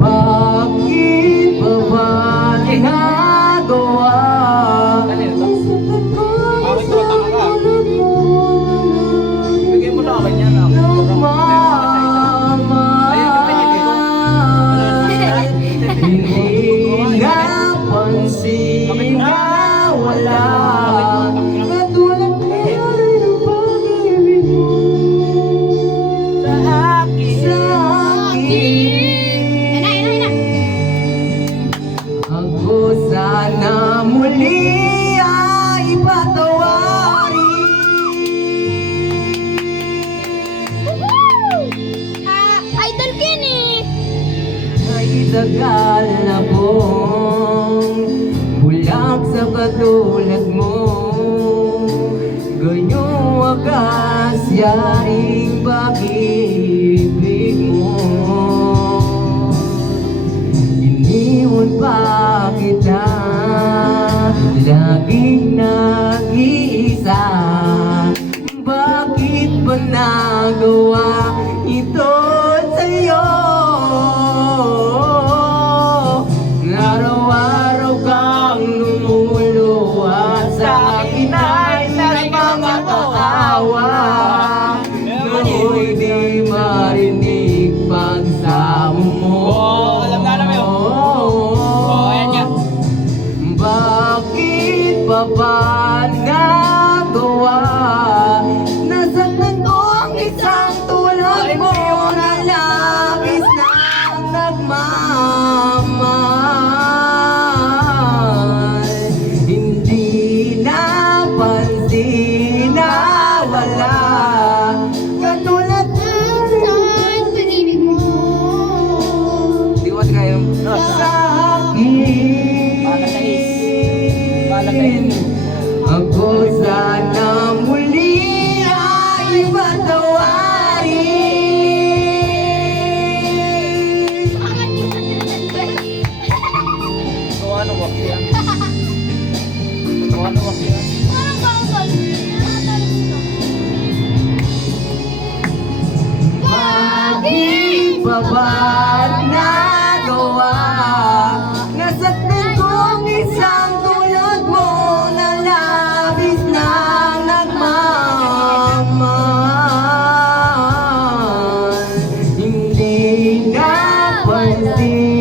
Bakit ba ba ginagawa? Bakit ito? Tama ka. Bigay mo na ako niya na. Hindi napansin na wala. Katulad ngayon ang pag-ibig mo Sa akin. sa akin. Ako sana muli ay patawarin. Idol Kenny! Ay tagal na pong bulag sa katulad mo. Ganyong wagas yaring pag-ibig mo. Iniwan pa kita, laging nag-iisa. Bakit ba nagawa ito sa'yo? Araw-araw kang lumuluwa sa akin ay nagmamakaawa. Nooy di marinig pagsamo mo. Alam na alam yun. Ayan nga. Bakit pa ba nagawa? Nasaktan ko ang isang tulad mo na labis na nagmamahal. Hindi napansin na wala. Katulad Saan pag-ibig mo? di ba kayo? Sa akin. Palagay. Ako sana muli ay patawarin. Bakit di sa tinatagay? So ano wak yan? So ano wak yan? Parang bawal. Bakit pa ba nagawa? Nasaktan ko ang isang tulad mo na labis na nagmamahal. Hindi napansin